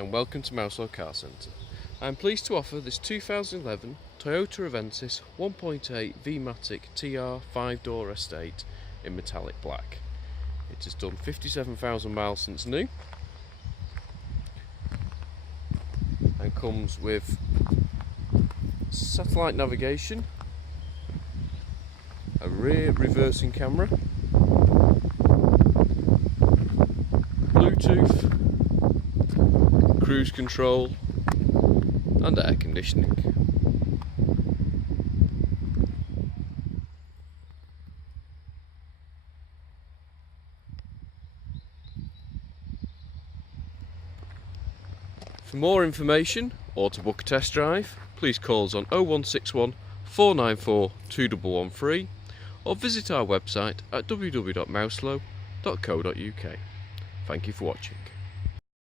and welcome to Mouselow Car Centre. I am pleased to offer this 2011 Toyota Avensis 1.8 V-Matic TR 5-door estate in metallic black. It has done 57,000 miles since new and comes with satellite navigation, a rear reversing camera, Bluetooth, cruise control and air conditioning. For more information or to book a test drive, please call us on 0161 494 2113 or visit our website at www.mouselow.co.uk. Thank you for watching.